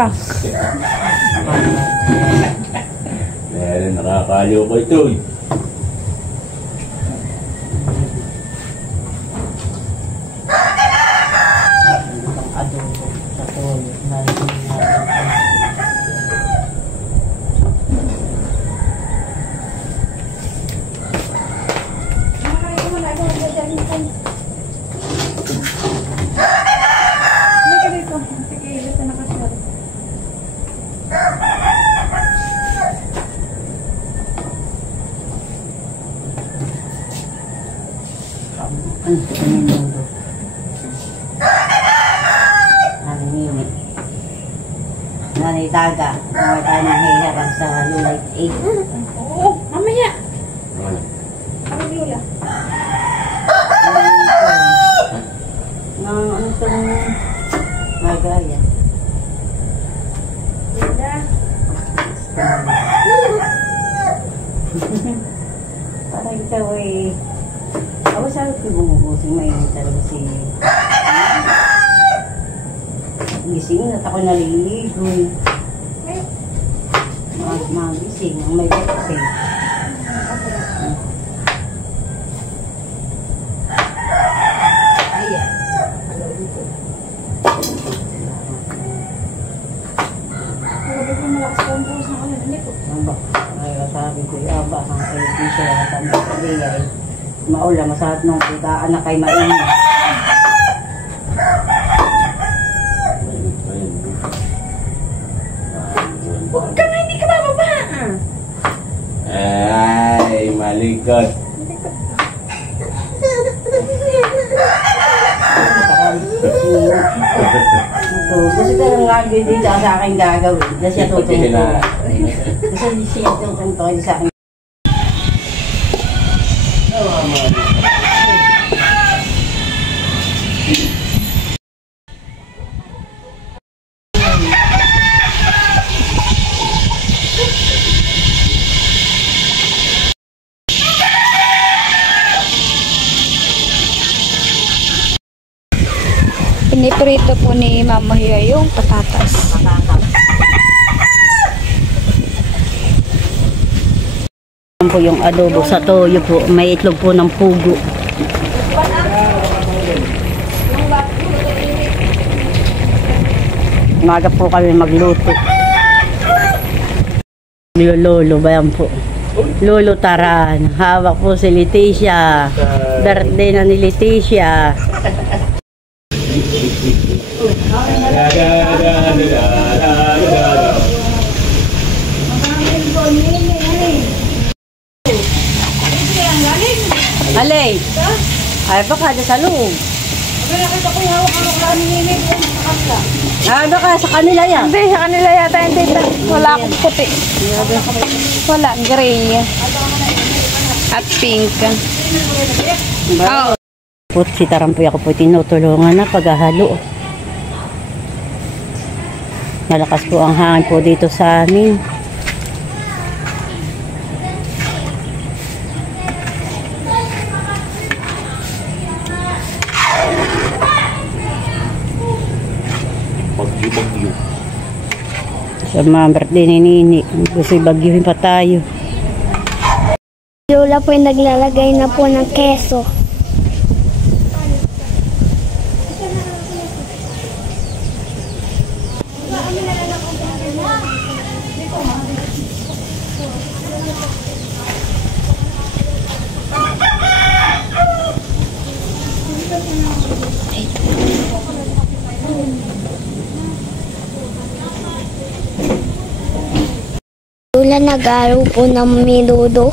ka. Nakakaliw ko ito. Nanay Daga, mga tayo ng hiharap sa Lulay 8. Oo, mamaya. Ano Lula? Ano itong magaya? Lula. Parang ikaw eh. Ako sabi ko bumubusin, mainit talaga si... Gising na ako naliligo. Magising, ang may kasi. Sabi ko, yaba, ang kayo siya, sabi ko, maula, masahat nung kita, anak kay mainit. Huwag ka nga, hindi ka bababa. Ay, malikot. Kasi talagang lagi dito sa akin gagawin. Kasi siya tutungtong. Kasi siya tutungtong sa akin. Piniprito po ni Mama Hia yung patatas. Yan po yung adobo sa toyo po. May itlog po ng pugo. Umaga po kami magluto. Lolo ba yan po? Lolo Taran. Hawak po si Leticia. Birthday na ni Leticia. Alay! Ay, baka sa loob. Nakita ko yung hawak-hawak lang ni Nini doon sa kasla. Baka sa kanila yan. Hindi, sa kanila yata yung tita. Wala akong puti. Wala, gray. At pink. Oo. Po, si Tarampoy ako po tinutulungan na paghahalo. Malakas po ang hangin po dito sa amin. Bagyo-bagyo. Sa mga birthday ni Nini, gusto bagyuhin pa tayo. Lola po yung naglalagay na po ng keso. Lola nag-aro po ng menudo.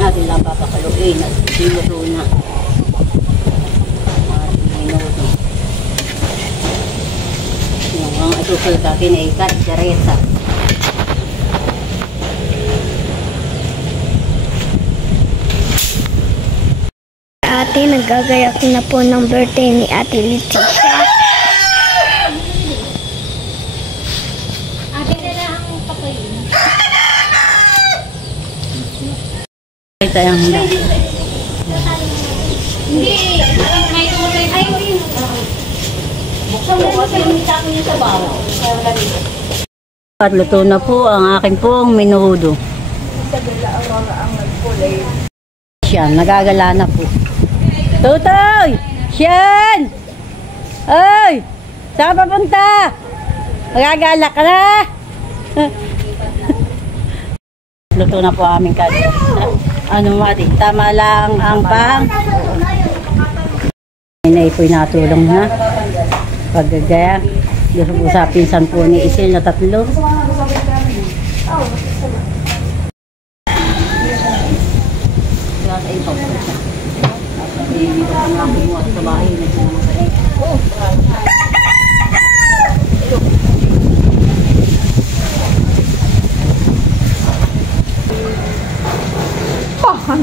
Natin lang papakaluin at sinuto na. Menudo. Yung asusul ka kinaikat, jareta. Ate, nagagayak na po ng birthday ni Ate Leticia. Ate, na lang ang papayin. Ito yung At luto na po ang aking pong menudo. Siya, nagagala na po. Tutoy! Siyan! Ay! Saan ka papunta? Magagala ka na? Luto na po aming kanya. Ano mati? Tama lang ang pang. Inay po'y natulong na. Paggagaya. Doon po sa pinsan po ni Isil na 3.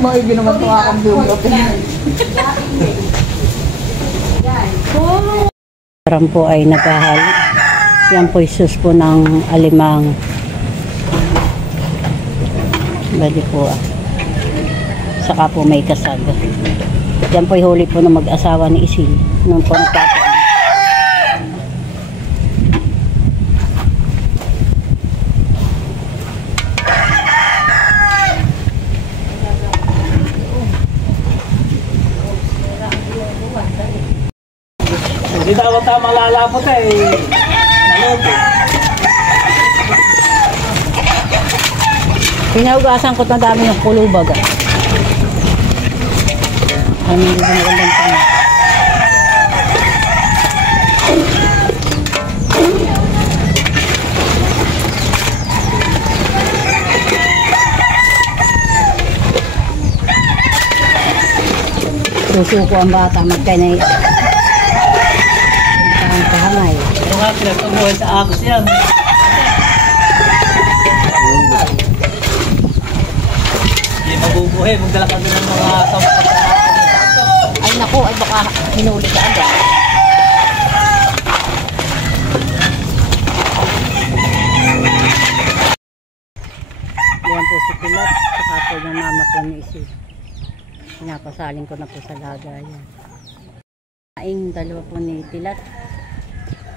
Maigi naman ito akong bulok. Parang po ay naghahalo. Yan po sus po ng alimang. Bali po Saka po may kasag. Yan po huli po ng mag-asawa ni Isil. Nung po nagkataon. Hindi daw tama lalapot eh. Naloto. Pinahugasan ko na dami ng kulubag. Ano hindi ko magandang tanong. Susuko ang bata, magkainay. Ang kahamay. Ano nga pinagpabuhay sa agos yan? Hindi mabubuhay. Magdala ka din ng mga kampat. Ay naku, ay baka hinuli ka agad. Yan po si Pilat, saka po yung mama po ni Isil. Pinapasaling ko na po sa lagayan. Aing dalawa po ni Pilat.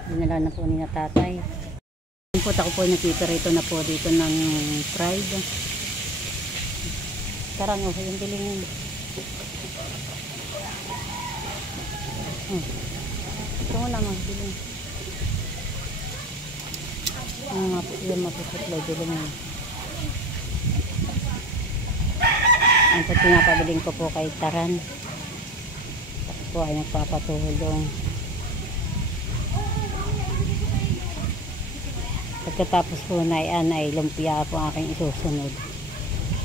Dinala na po ni na tatay. Yung po ako po nakipirito na po dito ng fried. Tarang o, yung biling. Ito mo naman, biling. Yung mapuputlo, biling. Ang po pinapabiling ko po kay Taran. Tapos po ay nagpapatulong. Pagkatapos po na ay lumpia po aking isusunod.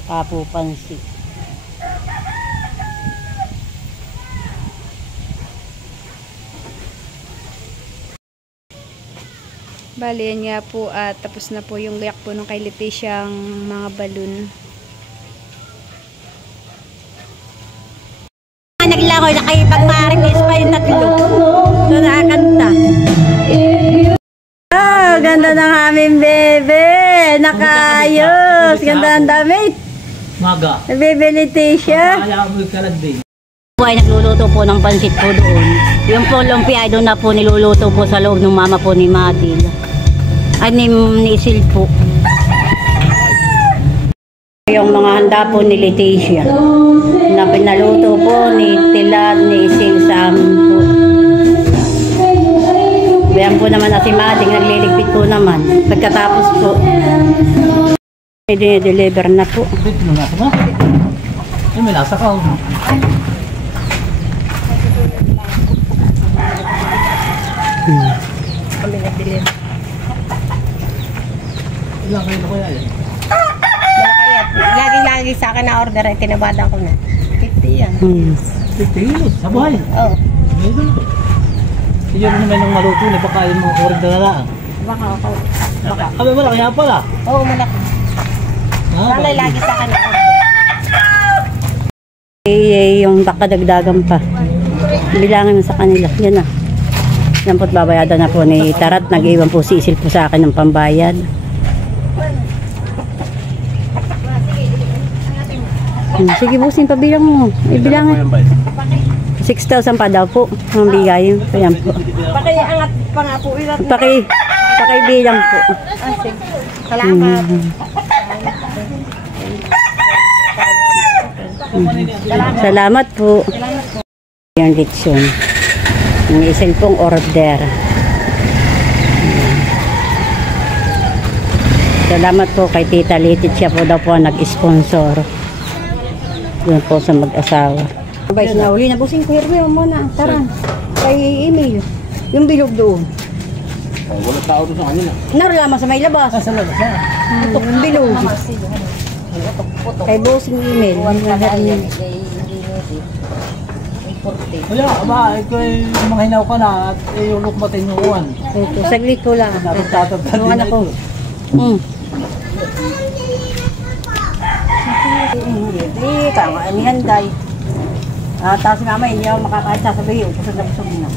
Papo pansit. Bali, yan nga po at tapos na po yung liyak po ng kay Leticiang mga balon. Naglangoy na kayo pag-marinis pa yung 3. So nakakanta. Oh, ganda ng aming bebe. Nakayos. Ganda ng damit. Maga. Bebe Leticia. Kaya mo yung kalagday. Po ay nagluluto po ng pansit po doon. Yung po lumpia ay doon na po niluluto po sa loob ng mama po ni Matil. Ay ni Isil po. Yung mga handa po ni Leticia na pinaluto po ni Tilat ni Isil sa amin po. Bayan po naman na si Mating nagliligpit po naman. Pagkatapos po i-deliver na po. Bit mo na ito ba? Ay, may lasa ka. Kami nag-deliver. Ilang kayo na kaya yan? Lagi sa akin na order ay tinabadan ko na. 50 yan. 50 kilos, sa buhay. Oo. Sige mo naman ng maluto na baka yung mga kurig na lang. Baka ako. Kami mo lang, kaya pala. Oo, malaki. Malay lagi sa akin na order. Yung pakadagdagan pa. Bilangan sa kanila. Yan na. Yan po't babayadan na po ni Tarat. Nag-iwan po si Isil po sa akin ng pambayad. Sige busin, pabilang mo. Ibilangan. 6,000 pa daw po ang bigay. Ayan po. Pakiangat pa nga po. Pakibilang po. Salamat. Salamat po. Yung leksyon. Yung isang pong order. Salamat po kay Tita Litit. Siya po daw po ang nag-sponsor. Yun po sa mag-asawa. Abay, sinauli na busing ko. Hermeo muna. Tara. Kay email. Yung bilog doon. Wala tao doon sa kanila. Narulaman sa may labas. Sa labas na. Yung bilog. Kay busing email. Wala, aba, ikaw mga hinaw ka na at yung lukmatin yung uwan. Ito, saglit ko lang. Natatatad Yung din anak ko. Hindi, kaya ni Handay. Tapos si mama, hindi ako makakahit sasabihin. Pusog na pusog na.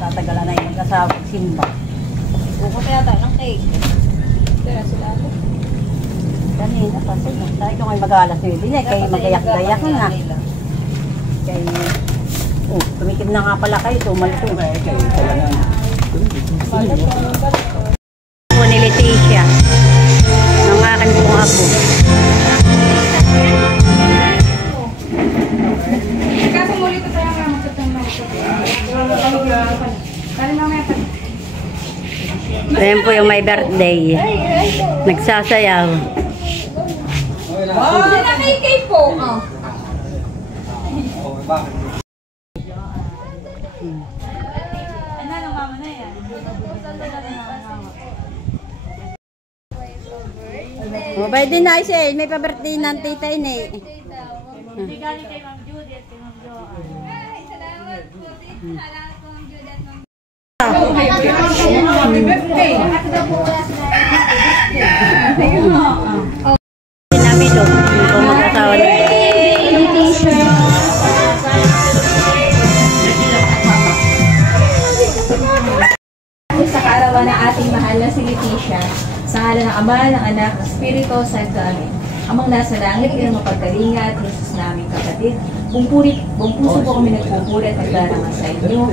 Tatagalan na yung mag-asawa simba. Buko kaya tayo ng cake. Kanina kasi, tayo ko ngayon mag-alas yun. Hindi kay magayak-gayak na. Kay, tumikim na nga pala kayo, tumalito. Po ni Leticia, ng akin pong apo. Ayan po yung may birthday. Nagsasayaw. Oh, pwede na siya. May pa-birthday ng tita ini. Hindi galing kay Ma'am Judy at kay Ma'am Joanne. Ay, salamat po. Salamat po, Ma'am Judy at Ma'am Namin doon. Yung mag-asawa nila. Sa kaarawan ng ating mahal na si Leticia, sa ngalan ng Ama, ng Anak, ng Espiritu Santo, Amen. Amang nasa langit, ng mapagkalinga at Jesus naming kapatid. Buong puso po kami nagpupuri at naglarangan sa inyo.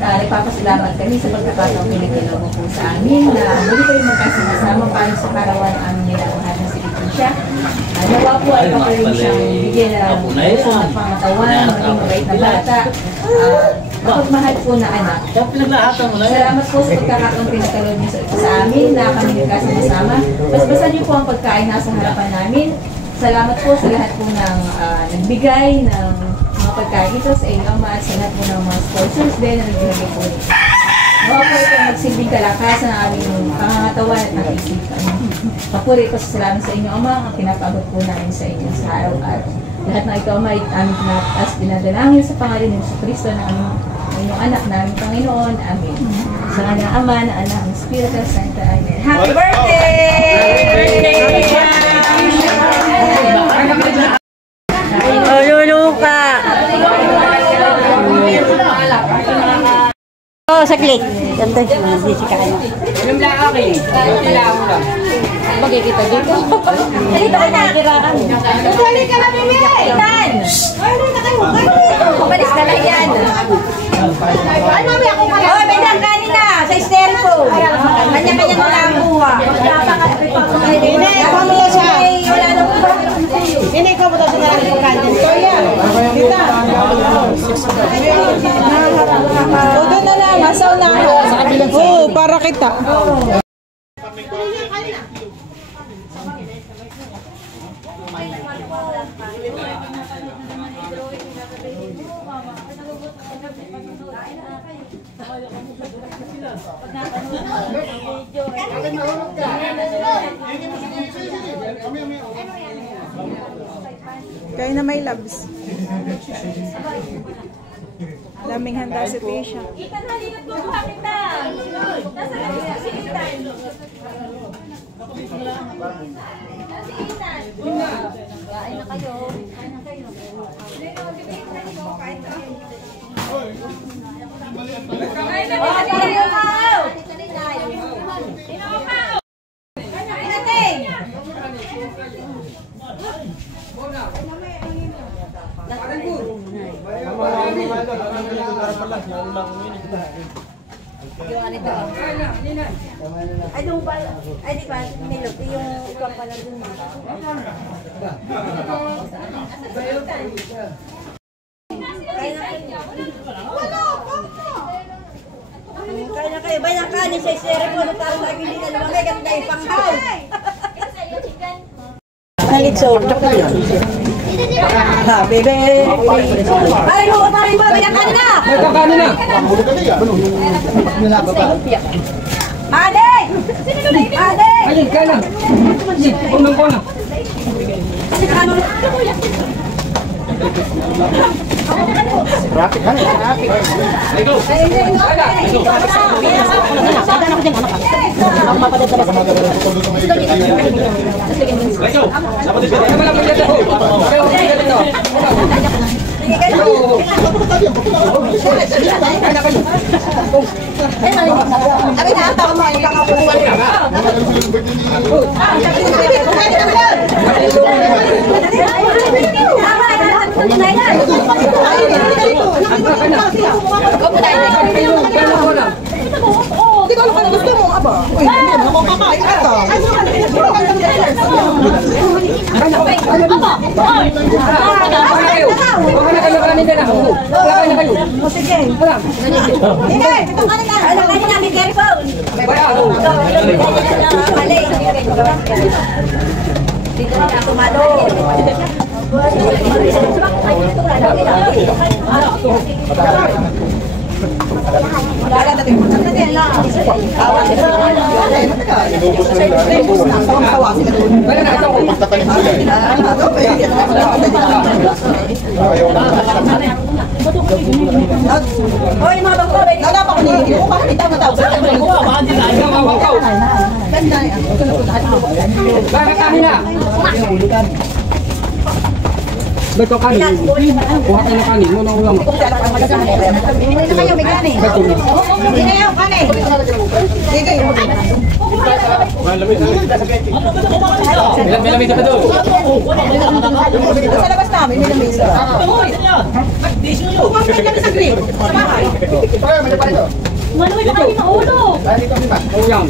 Nagpapasalamat kami sa pagkakataong pinagkilaw mo po sa amin na muli kayo magkasama para sa kaarawan ng aming nilamahal na si Leticia. Nawa po ay pakarin siyang bigyan na puso ng pangatawan, maging mabait na bata, mapagmahal po na anak. Salamat po sa pagkakataong pinagkaloob niyo sa amin na kami nagkasama-sama. Basbasan niyo po ang pagkain nasa harapan namin. Salamat po sa lahat po ng nagbigay ng mga pagkain ito sa inyo, Ama, at sa lahat po ng mga sponsors din na nagbigay po nito. Nawa po ito magsilbing kalakasan ng aming pangangatawan at nakisipan. Papuri po sa salamat sa inyo, Ama, ang pinapabot po namin sa inyo sa araw-araw. Lahat na ito, Ama, ay aming pinataas dinadalangin sa pangalan ng Kristo na inyong anak namin, Panginoon. Amen. Sa ngalan ng Ama, ng Anak, ng Espiritu Santo. Amen. Happy birthday! Oh, Luluka! Oh, saglit. Ganda siya. Hindi siya kaya. Yung lang ako eh. Kailangan mo lang. Bagay kita dito. Dito ka nakakiraan. Dali ka na, Mimi! Itan! Pabalis na lang yan. Ay, mami, ako pala. Oh, may nangkanin na sa styrofoam. Kanya-kanya mo lang buha. Hindi, ikaw mo lang siya. Wala na po. Hindi, ikaw mo daw siya lang yung kanyan. So, yan. Kita. O, doon na lang. Nasa unahan. Oo, para kita. Kayo na may labs. Daming handa si Tisha. Itan, halina't bubuha kita! Nasa labas si Itan! Nasa Itan! Kain na kayo. Kain na kayo. Kain na kayo. Ay, doon pa. Ay, di ba? Milot, yung ikaw pala doon. Kaya na kayo. Bayan ka ni sa isere ko. Tarong lagi hindi na lumagay. Ganda yung panghaw. Halitso. Ha, bebe. Paring mo, bayan ka na. Ade! Ade! Ayun, kaya lang. Unang ko na. Traffic kan? Traffic. Go. Hoy, mga bangko, wala pa ko nililigo. Bakit ito matawag? Ganda yan. Bakit kami na? Beto kanin. Kuha ka na kanin. Muna ulam. Hindi na kayo, may kanin. Hindi na yung kanin. Hindi kayo. May lamig ka pa doon. Sa labas namin, may lamig. Kumapit kami sa grip. Sa bahay. Ulam.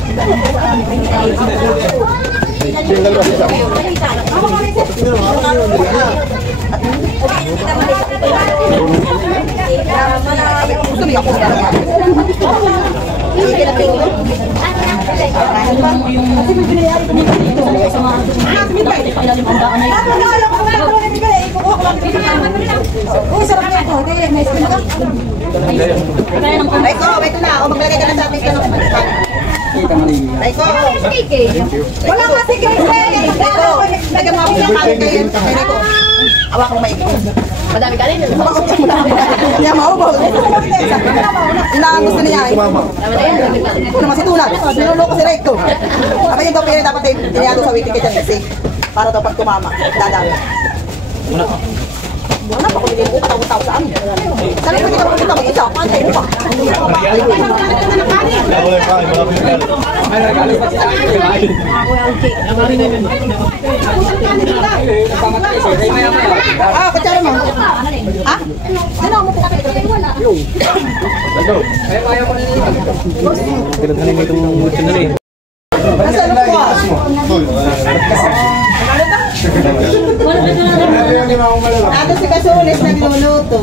Ito na. O maglagay ka na sa amin ka ng Aiko. Wala kasi kayo. Aiko. Lagyan mo ako ng kanin kayo. Aiko. Awak mo maiko. Madami kanin. Hindi mo ubos. Inaang gusto niya. Kung naman si Tulad. Sinuloko si Recto. Kapag yung topi dapat tiniyado sa waiting kitchen kasi para daw pag tumama. Dadami. Wala pa ko hindi ko patawag sa amin. Sana ko hindi ka makikita mag-isa. Pantay mo pa. Ah, kutsara mo. Ha? Ano mo po kami? Wala. Nasa ano po? Ano si Kasulis nagluluto?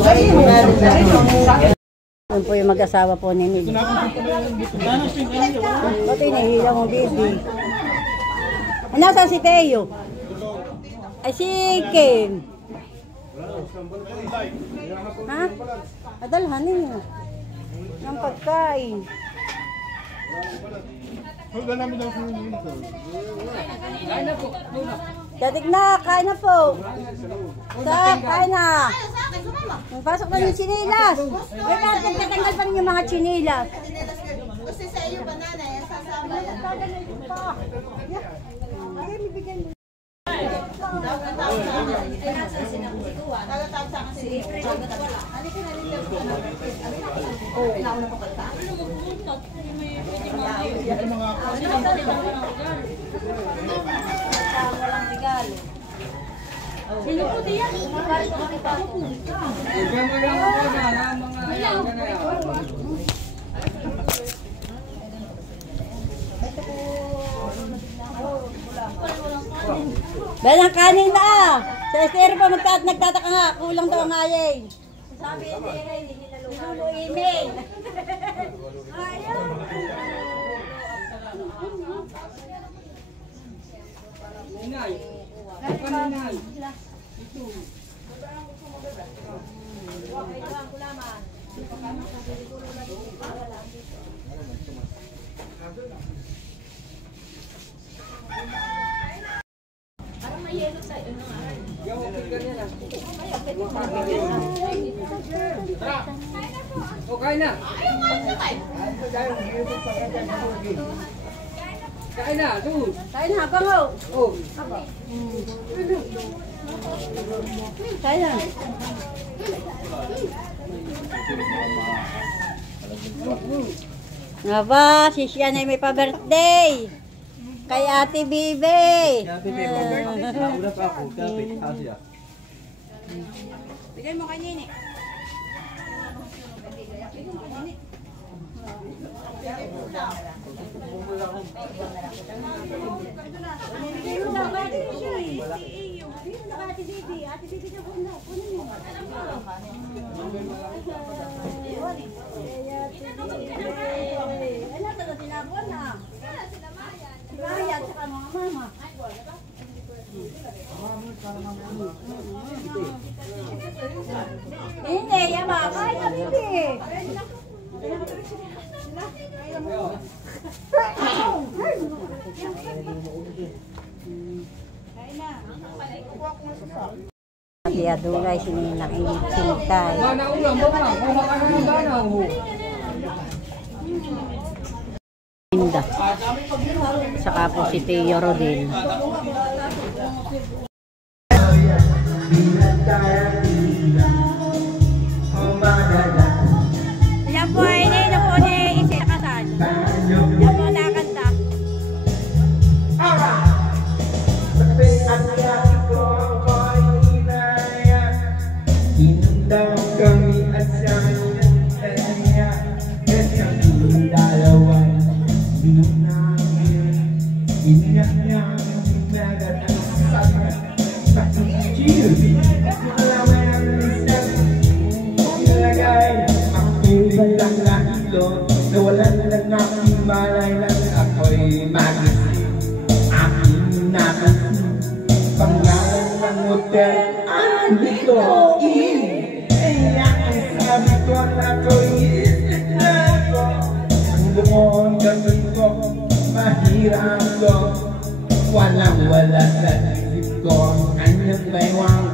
Yun po yung mag-asawa po ni Nid. Ba't hinihilaw mo, baby? Nasaan si Teo? Ay, si Kim. Ha? Adalhanin niyo. Ng pagkain. Dadig na, kain na po. Kain na. Pasok na yung chinilas. Wait natin, tatanggal pa rin yung mga chinilas. Gusto sa iyo, banana. Sasama yan. Ay, bibigyan mo. Sino po diyan? Belang kanin na ah. Sa estero pa nagtataka nga. Kulang daw ang ayay. Sabi hindi niluluinin. Ayaw. Inay. Inay. Okay na. Kain na, doon. Kain na, bango. Oh. Kain na. Nga ba, si Sian ay may pa-birthday. Kay Ate Bibi. Nauna pa ako, kapit. Asya. Bigay mo kay Nini. Hindi, yama. Kaya na, Bibi. Dia dulay sininang sinitay. Mana ulang ba na? Kung makakaroon ba na ho? Linda. Saka po si Teo Rodel. Yan po ay na po ni Isi Kasal. Yan po nakanta. Inundang kami at siyang nagtaya at ang dalawan binunangin inak niya nagat ang sabi patuloy alaman ang isang nilagay ako'y balang lahilo nawalan ng aking malay lang ako'y magising aking nakasin pangalan ng hotel andito sabi ko na ko'y isip na ko ang lumon gawin ko mahirap ko walang-wala sa isip ko kanyang baywang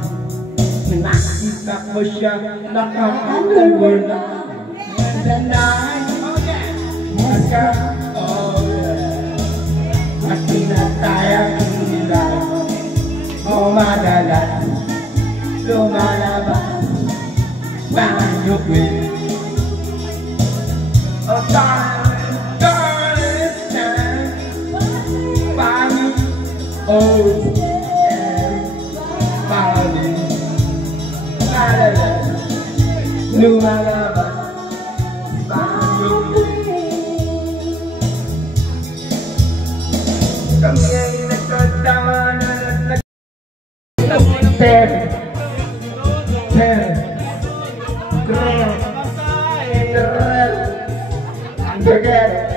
nakita ko siya nakakatawa na madanay at tinatayang nila o madalas lumalabas Banyo queen. Oh darling, darling, darling. Banyo, oh yeah. Banyo, la la la. Lumalabas. Banyo queen. Kami ay nagkatawa na nag-per. Forget it.